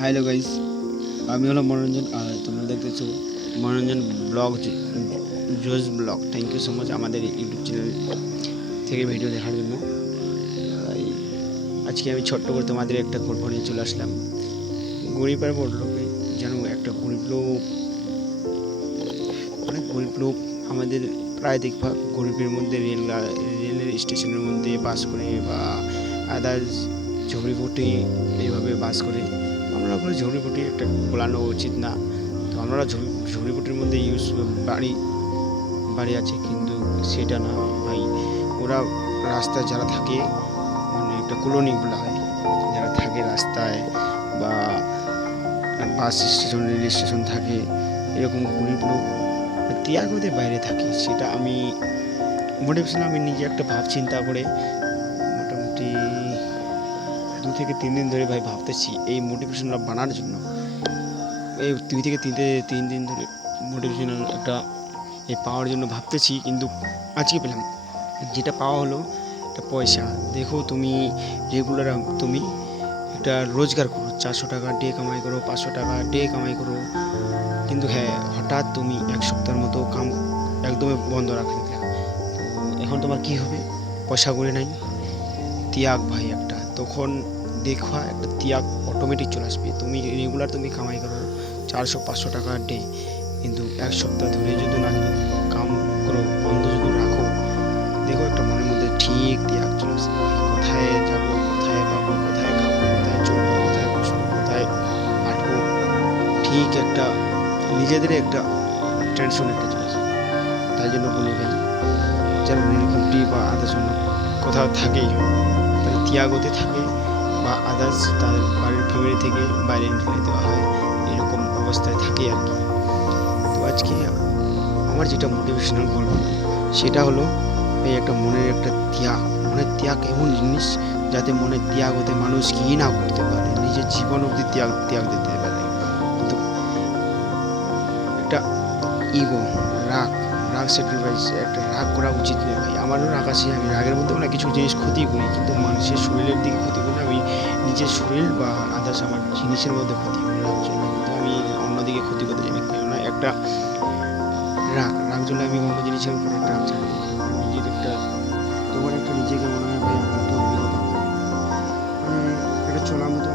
Hello guys, আমি হলাম মনোরঞ্জন আর তোমরা দেখতেছো মনোরঞ্জন ব্লগ, জোস blog. Thank you so much আমাদের ইউটিউব চ্যানেল থেকে ভিডিও দেখার জন্য। তাই আজকে আমি ছোট্ট করে তোমাদের একটা গল্প নিয়ে চলে আসলাম। গরিব আর বড় লোকে যেন একটা গরিব লোক, অনেক গরিব লোক আমাদের প্রায় দেখবা গরিবের মধ্যে রেলের স্টেশনের মধ্যে বাস করে বা আদার্স ঝুড়িপুটি এইভাবে বাস করে। আমরা করে ঝুড়িপুটি একটা বলানো উচিত না, তো আমরা ঝুড়িপুটির মধ্যে বাড়ি বাড়ি আছে, কিন্তু সেটা না ভাই। ওরা রাস্তায় যারা থাকে, মানে একটা কলোনি বলা হয়, যারা থাকে রাস্তায় বা বাস স্টেশন রেল স্টেশন থাকে, এরকম গরিব লোক ত্যাগদের বাইরে থাকে। সেটা আমি মোটিভেশন আমি নিজে একটা ভাব চিন্তা করে মোটামুটি 2 থেকে 3 দিন ধরে ভাই ভাবতেছি এই মোটিভেশনটা বানার জন্য। এই 2 থেকে 3 দিন ধরে মোটিভেশনাল একটা পাওয়ার জন্য ভাবতেছি, কিন্তু আজকে পেলাম। যেটা পাওয়া হলো একটা পয়সা। দেখো তুমি রেগুলার তুমি একটা রোজগার করো, 400 টাকা ডে কামাই করো, 500 টাকা ডে কামাই করো, কিন্তু হ্যাঁ হঠাৎ তুমি 1 সপ্তাহের মতো কাম একদমই বন্ধ রাখলে। তো এখন তোমার কি হবে? পয়সা করে নাই, ত্যাগ ভাই একটা, তখন দেখা একটা ত্যাগ অটোমেটিক চলে আসবে। তুমি রেগুলার তুমি কামাই করো 400-500 টাকা ডে, কিন্তু 1 সপ্তাহ ধরে যদি না কাম করো, বন্ধ যদি রাখো, দেখো একটা মনের মধ্যে ঠিক ত্যাগ চলে আসবে। কোথায় যাবো, কোথায় পাবো, কোথায় খাবো, কোথায় চলবো, কোথায় বসবো, কোথায় হাঁটবো, ঠিক একটা নিজেদের একটা টেনশন একটা চলে আসবে। তাই জন্য বলি ভাই, যেন নীলকুঠি বা আদার্স জন্য কোথাও থাকে, তাদের ত্যাগতে থাকে বা আদার্স তাদের বাড়ির ফ্যামিলি থেকে বাইরে ফেলে দেওয়া হয়, এরকম অবস্থায় থাকে আর কি। তো আজকে আমার যেটা মোটিভেশনাল বলবো সেটা হলো এই একটা মনের একটা ত্যাগ। মনের ত্যাগ এমন জিনিস যাতে মনের ত্যাগ হতে মানুষ কি না করতে পারে, নিজের জীবন অবধি ত্যাগ দিতে পারে। কিন্তু একটা ইগো, রাগ, স্যাক্রিফাইস, একটা রাগ করা উচিত নয় ভাই। আমারও রাগ আছে, আমি রাগের মধ্যেও না কিছু জিনিস ক্ষতি করি, কিন্তু মানুষের শরীরের দিকে ক্ষতি করি না, আমি নিজের শরীর বা আদার্স আমার জিনিসের মধ্যে ক্ষতি করি রাগ জন্য, কিন্তু আমি অন্যদিকে ক্ষতি করতে যাই। কেননা একটা রাগ জন্য আমি অন্য জিনিসের উপর একটা রাগ চালাই, নিজের একটা, তখন একটা নিজেকে মনে হয় ভাই আমার একটা অভিজ্ঞতা, মানে একটা চলার মতো